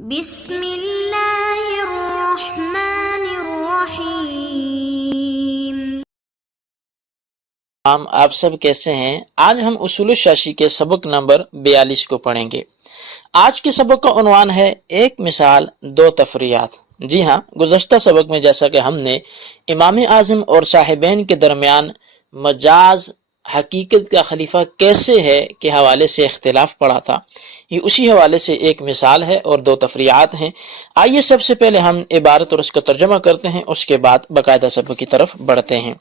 بسم اللہ الرحمن الرحیم۔ آپ سب کیسے ہیں؟ آج ہم اصول الشاشی کے سبق نمبر 42 کو پڑھیں گے۔ آج کے سبق کا عنوان ہے ایک مثال دو تفریعات۔ جی ہاں، گزشتہ سبق میں جیسا کہ ہم نے امام اعظم اور صاحبین کے درمیان مجاز حقیقت کا خلیفہ کیسے ہے کے حوالے سے اختلاف پڑھا تھا، یہ اسی حوالے سے ایک مثال ہے اور دو تفریعات ہیں۔ آئیے سب سے پہلے ہم عبارت اور اس کا ترجمہ کرتے ہیں، اس کے بعد باقاعدہ سبق کی طرف بڑھتے ہیں۔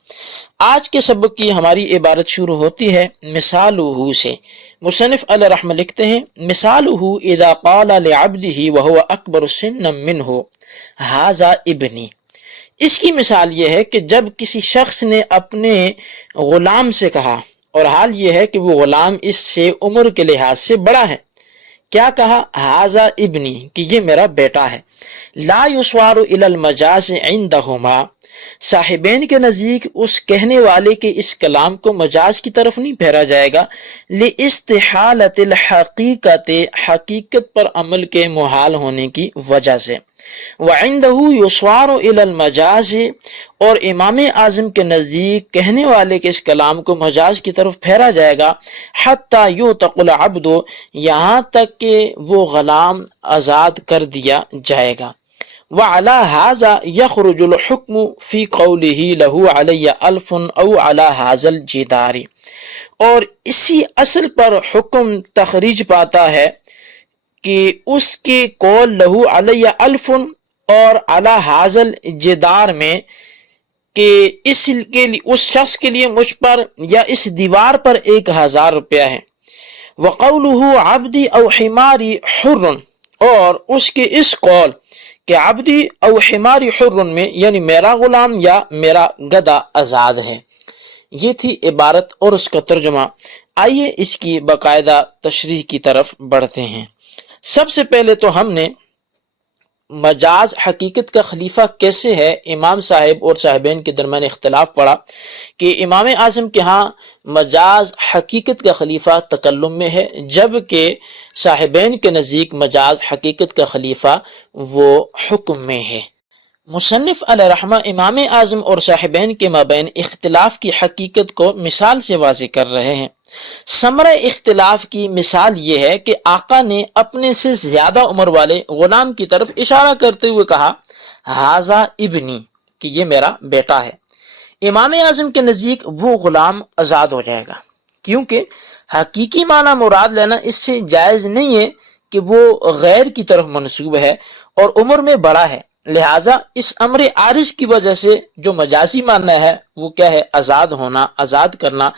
آج کے سبق کی ہماری عبارت شروع ہوتی ہے مثالہ سے۔ مصنف علیہ رحمہ لکھتے ہیں مثالہ اذا قال لعبده وهو اکبر سنا منہ ھذا ابنی۔ اس کی مثال یہ ہے کہ جب کسی شخص نے اپنے غلام سے کہا، اور حال یہ ہے کہ وہ غلام اس سے عمر کے لحاظ سے بڑا ہے، کیا کہا؟ ھذا ابنی، کہ یہ میرا بیٹا ہے۔ لا یصوار الی المجاز عندہما، صاحبین کے نزدیک اس کہنے والے کے اس کلام کو مجاز کی طرف نہیں پھیرا جائے گا، لاستحالۃ الحقیقت، حقیقت پر عمل کے محال ہونے کی وجہ سے۔ وعندہ یصوار الی المجاز، اور امام اعظم کے نزدیک کہنے والے کے اس کلام کو مجاز کی طرف پھیرا جائے گا، حتی یعتق العبد، یہاں تک کہ وہ غلام آزاد کر دیا جائے گا۔ وعلی ھذا یخرج الحکم فی قولہ لہ علی الف او علی ھذا الجدار، اور اسی اصل پر حکم تخریج پاتا ہے کہ اس کے قول لہ علی الف اور علی ھذا الجدار میں، کہ اس شخص کے لیے مجھ پر یا اس دیوار پر 1000 روپیہ ہے۔ وقولہ عبدی او حماری حر، اور اس کے اس قول کہ عبدی او حماری حر میں یعنی میرا غلام یا میرا گدھا آزاد ہے۔ یہ تھی عبارت اور اس کا ترجمہ۔ آئیے اس کی باقاعدہ تشریح کی طرف بڑھتے ہیں۔ سب سے پہلے تو ہم نے مجاز حقیقت کا خلیفہ کیسے ہے، امام صاحب اور صاحبین کے درمیان اختلاف پڑا کہ امام اعظم کے ہاں مجاز حقیقت کا خلیفہ تکلم میں ہے، جبکہ صاحبین کے نزدیک مجاز حقیقت کا خلیفہ وہ حکم میں ہے۔ مصنف علیہ رحمہ امام اعظم اور صاحبین کے مابین اختلاف کی حقیقت کو مثال سے واضح کر رہے ہیں۔ ثمرہ اختلاف کی مثال یہ ہے کہ آقا نے اپنے سے زیادہ عمر والے غلام کی طرف اشارہ کرتے ہوئے کہا ھذا ابنی، کہ یہ میرا بیٹا ہے۔ امام اعظم کے نزدیک وہ غلام آزاد ہو جائے گا، کیونکہ حقیقی معنی مراد لینا اس سے جائز نہیں ہے کہ وہ غیر کی طرف منسوب ہے اور عمر میں بڑا ہے، لہٰذا اس امر عارض کی وجہ سے جو مجازی معنی ہے وہ کیا ہے؟ آزاد ہونا، آزاد کرنا،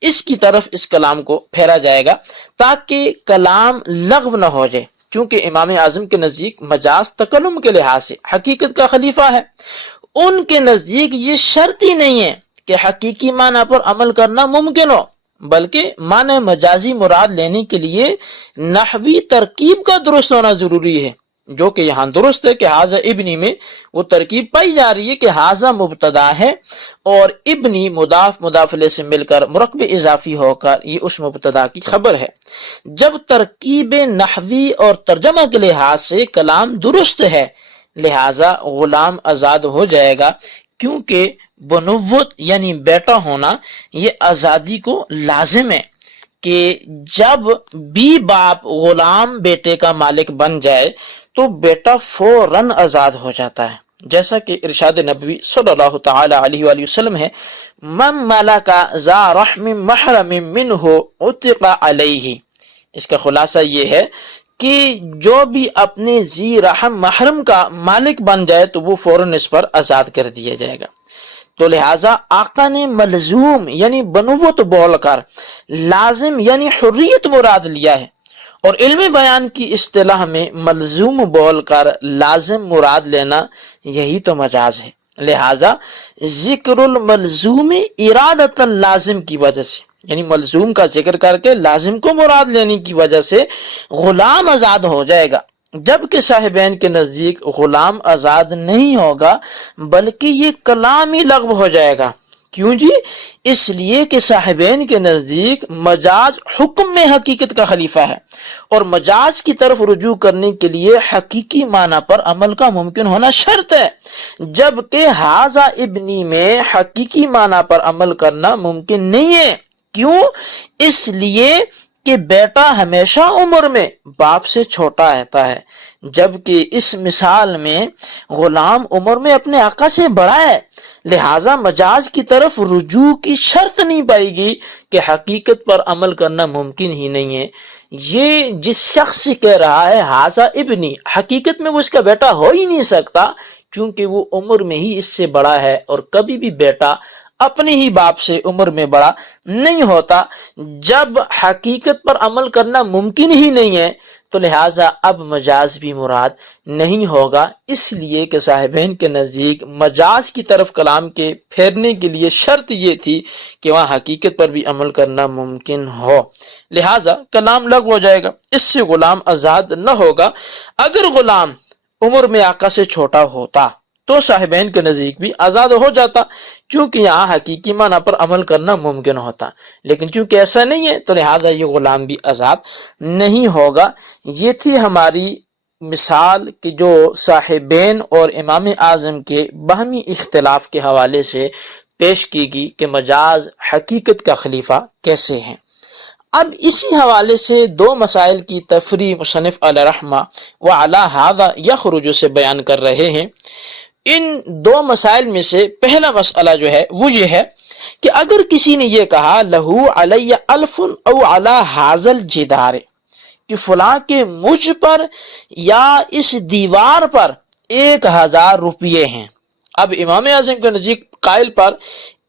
اس کی طرف اس کلام کو پھیرا جائے گا تاکہ کلام لغو نہ ہو جائے، چونکہ امام اعظم کے نزدیک مجاز تکلم کے لحاظ سے حقیقت کا خلیفہ ہے۔ ان کے نزدیک یہ شرط ہی نہیں ہے کہ حقیقی معنی پر عمل کرنا ممکن ہو، بلکہ معنی مجازی مراد لینے کے لیے نحوی ترکیب کا درست ہونا ضروری ہے، جو کہ یہاں درست ہے کہ ھذا ابنی میں وہ ترکیب پائی جا رہی ہے کہ ھذا مبتدا ہے اور ابنی مضاف مضاف الیہ سے مل کر مرکب اضافی ہو کر یہ اس مبتدا کی خبر ہے۔ جب ترکیب نحوی اور ترجمہ کے لحاظ سے کلام درست ہے، لہذا غلام آزاد ہو جائے گا، کیونکہ بنوت یعنی بیٹا ہونا یہ آزادی کو لازم ہے کہ جب بھی باپ غلام بیٹے کا مالک بن جائے تو بیٹا فوراً آزاد ہو جاتا ہے، جیسا کہ ارشاد نبوی صلی اللہ تعالی علیہ وآلہ وسلم ہے من ملک ذا رحم محرم منہ عتق علیہ۔ اس کا خلاصہ یہ ہے کہ جو بھی اپنے ذی رحم محرم کا مالک بن جائے تو وہ فوراً اس پر آزاد کر دیا جائے گا۔ تو لہٰذا آقا نے ملزوم یعنی بنوت بول کر لازم یعنی حریت مراد لیا ہے، اور علم بیان کی اصطلاح میں ملزوم بول کر لازم مراد لینا یہی تو مجاز ہے۔ لہٰذا ذکر الملزوم ارادۃ لازم کی وجہ سے، یعنی ملزوم کا ذکر کر کے لازم کو مراد لینے کی وجہ سے غلام آزاد ہو جائے گا، جبکہ صاحبین کے نزدیک غلام آزاد نہیں ہوگا بلکہ یہ کلام ہی لغو ہو جائے گا، کیوں جی؟ اس لیے کہ صاحبین کے نزدیک مجاز حکم میں حقیقت کا خلیفہ ہے، اور مجاز کی طرف رجوع کرنے کے لیے حقیقی معنی پر عمل کا ممکن ہونا شرط ہے، جبکہ ھذا ابنی میں حقیقی معنی پر عمل کرنا ممکن نہیں ہے۔ کیوں؟ اس لیے کہ بیٹا ہمیشہ عمر میں باپ سے چھوٹا رہتا ہے، جبکہ اس مثال میں غلام عمر میں اپنے آقا سے بڑا ہے، لہذا مجاز کی طرف رجوع کی شرط نہیں پائے گی کہ حقیقت پر عمل کرنا ممکن ہی نہیں ہے۔ یہ جس شخص سے کہہ رہا ہے ھذا ابنی، حقیقت میں وہ اس کا بیٹا ہو ہی نہیں سکتا، کیونکہ وہ عمر میں ہی اس سے بڑا ہے، اور کبھی بھی بیٹا اپنے ہی باپ سے عمر میں بڑا نہیں ہوتا۔ جب حقیقت پر عمل کرنا ممکن ہی نہیں ہے تو لہٰذا اب مجاز بھی مراد نہیں ہوگا، اس لیے کہ صاحبین کے نزدیک مجاز کی طرف کلام کے پھیرنے کے لیے شرط یہ تھی کہ وہاں حقیقت پر بھی عمل کرنا ممکن ہو، لہٰذا کلام لغو ہو جائے گا، اس سے غلام آزاد نہ ہوگا۔ اگر غلام عمر میں آقا سے چھوٹا ہوتا تو صاحبین کے نزدیک بھی آزاد ہو جاتا، چونکہ یہاں حقیقی معنی پر عمل کرنا ممکن ہوتا، لیکن چونکہ ایسا نہیں ہے تو لہذا یہ غلام بھی آزاد نہیں ہوگا۔ یہ تھی ہماری مثال کہ جو صاحبین اور امام اعظم کے باہمی اختلاف کے حوالے سے پیش کی گئی کہ مجاز حقیقت کا خلیفہ کیسے ہیں۔ اب اسی حوالے سے دو مسائل کی تفریع مصنف علیہ رحمہ وعلی ھذا یخرج سے بیان کر رہے ہیں۔ ان دو مسائل میں سے پہلا مسئلہ جو ہے وہ یہ ہے کہ اگر کسی نے یہ کہا لہو علی الف او علی ھذا الجدار، کہ فلاں کے مجھ پر یا اس دیوار پر 1000 روپیے ہیں، اب امام اعظم کے نزدیک قائل پر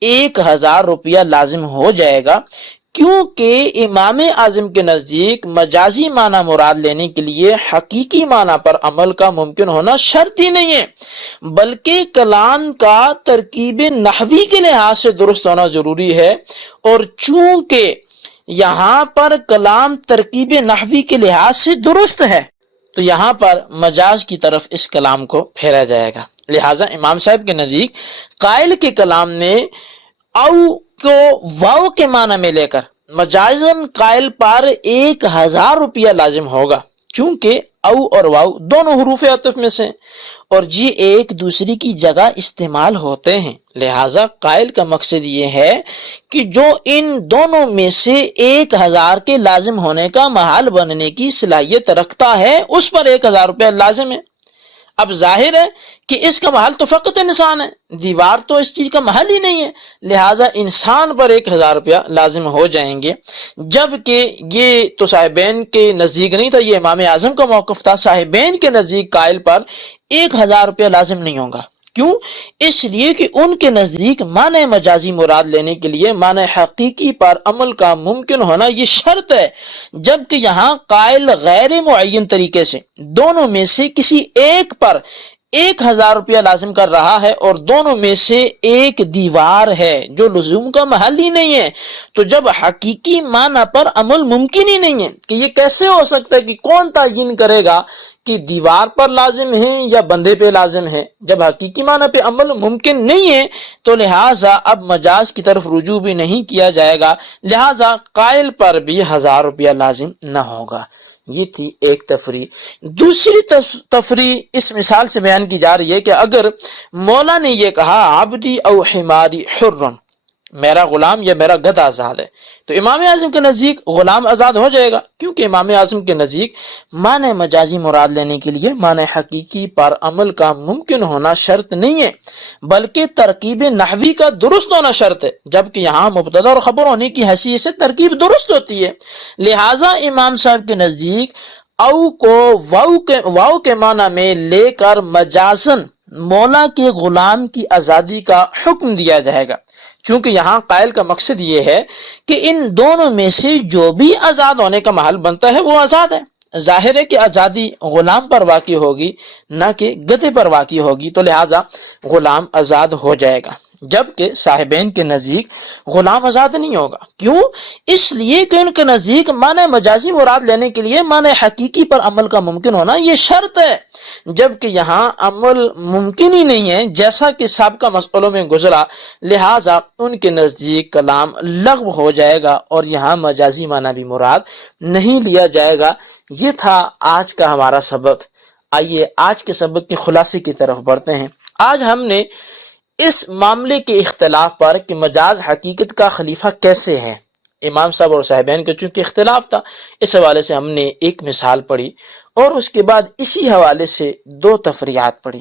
1000 روپیہ لازم ہو جائے گا، کیونکہ امام اعظم کے نزدیک مجازی معنی مراد لینے کے لیے حقیقی معنی پر عمل کا ممکن ہونا شرط ہی نہیں ہے، بلکہ کلام کا ترکیب نحوی کے لحاظ سے درست ہونا ضروری ہے، اور چونکہ یہاں پر کلام ترکیب نحوی کے لحاظ سے درست ہے تو یہاں پر مجاز کی طرف اس کلام کو پھیرا جائے گا، لہٰذا امام صاحب کے نزدیک قائل کے کلام نے او کو واو کے معنی میں لے کر مجازن قائل پر 1000 روپیہ لازم ہوگا، چونکہ او اور واو دونوں حروف عطف میں سے اور جی ایک دوسری کی جگہ استعمال ہوتے ہیں، لہٰذا قائل کا مقصد یہ ہے کہ جو ان دونوں میں سے 1000 کے لازم ہونے کا محل بننے کی صلاحیت رکھتا ہے اس پر 1000 روپیہ لازم ہے۔ اب ظاہر ہے کہ اس کا محل تو فقط انسان ہے، دیوار تو اس چیز کا محل ہی نہیں ہے، لہٰذا انسان پر 1000 روپیہ لازم ہو جائیں گے، جبکہ یہ تو صاحبین کے نزدیک نہیں تھا، یہ امام اعظم کا موقف تھا۔ صاحبین کے نزدیک قائل پر 1000 روپیہ لازم نہیں ہوگا، کیوں؟ اس لیے کہ ان کے نزدیک معنی مجازی مراد لینے کے لیے معنی حقیقی پر عمل کا ممکن ہونا یہ شرط ہے، جبکہ یہاں قائل غیر معین طریقے سے دونوں میں سے کسی ایک پر 1000 روپیہ لازم کر رہا ہے، اور دونوں میں سے ایک دیوار ہے جو لزوم کا محل ہی نہیں ہے، تو جب حقیقی معنی پر عمل ممکن ہی نہیں ہے کہ یہ کیسے ہو سکتا ہے کہ کون تعین کرے گا کہ دیوار پر لازم ہے یا بندے پہ لازم ہے، جب حقیقی معنی پہ عمل ممکن نہیں ہے تو لہٰذا اب مجاز کی طرف رجوع بھی نہیں کیا جائے گا، لہٰذا قائل پر بھی 1000 روپیہ لازم نہ ہوگا۔ یہ تھی ایک تفریع۔ دوسری تفریع اس مثال سے بیان کی جا رہی ہے کہ اگر مولا نے یہ کہا عبدی او حماری حرم، میرا غلام یا میرا گدھا آزاد ہے، تو امام اعظم کے نزدیک غلام آزاد ہو جائے گا، کیونکہ امام اعظم کے نزدیک معنی مجازی مراد لینے کے لیے معنی حقیقی پر عمل کا ممکن ہونا شرط نہیں ہے، بلکہ ترکیب نحوی کا درست ہونا شرط ہے، جبکہ یہاں مبتدا اور خبر ہونے کی حیثیت سے ترکیب درست ہوتی ہے، لہٰذا امام صاحب کے نزدیک او کو واو کے معنی میں لے کر مجازن مولا کے غلام کی آزادی کا حکم دیا جائے گا، چونکہ یہاں قائل کا مقصد یہ ہے کہ ان دونوں میں سے جو بھی آزاد ہونے کا محل بنتا ہے وہ آزاد ہے۔ ظاہر ہے کہ آزادی غلام پر واقع ہوگی نہ کہ گدھے پر واقع ہوگی، تو لہٰذا غلام آزاد ہو جائے گا۔ جبکہ صاحبین کے نزدیک غلام آزاد نہیں ہوگا. کیوں؟ اس لیے کہ ان کے نزدیک معنی مجازی مراد لینے کے لیے معنی حقیقی پر عمل کا ممکن ہونا یہ شرط ہے، جبکہ یہاں عمل ممکن ہی نہیں ہے جیسا کہ سابقہ مسئلوں میں گزرا. لہٰذا ان کے نزدیک کلام لغو ہو جائے گا اور یہاں مجازی معنی بھی مراد نہیں لیا جائے گا. یہ تھا آج کا ہمارا سبق. آئیے آج کے سبق کے خلاصے کی طرف بڑھتے ہیں. آج ہم نے اس معاملے کے اختلاف پر کہ مجاز حقیقت کا خلیفہ کیسے ہے، امام صاحب اور صاحبین کے چونکہ اختلاف تھا، اس حوالے سے ہم نے ایک مثال پڑھی اور اس کے بعد اسی حوالے سے 2 تفریعات پڑھی.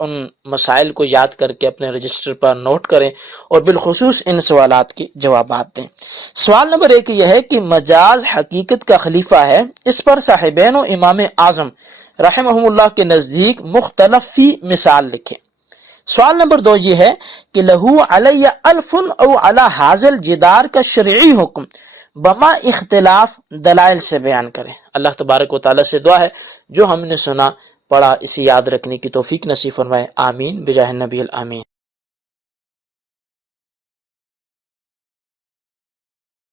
ان مسائل کو یاد کر کے اپنے رجسٹر پر نوٹ کریں اور بالخصوص ان سوالات کے جوابات دیں. سوال نمبر 1 یہ ہے کہ مجاز حقیقت کا خلیفہ ہے، اس پر صاحبین و امام اعظم رحمہم اللہ کے نزدیک مختلف فی مثال لکھیں. سوال نمبر 2 یہ ہے کہ لہو علی الف او علی حاضل جدار کا شرعی حکم بما اختلاف دلائل سے بیان کریں. اللہ تبارک و تعالیٰ سے دعا ہے جو ہم نے سنا پڑھا اسے یاد رکھنے کی توفیق نصیب فرمائے. آمین بجاہ النبی الامین.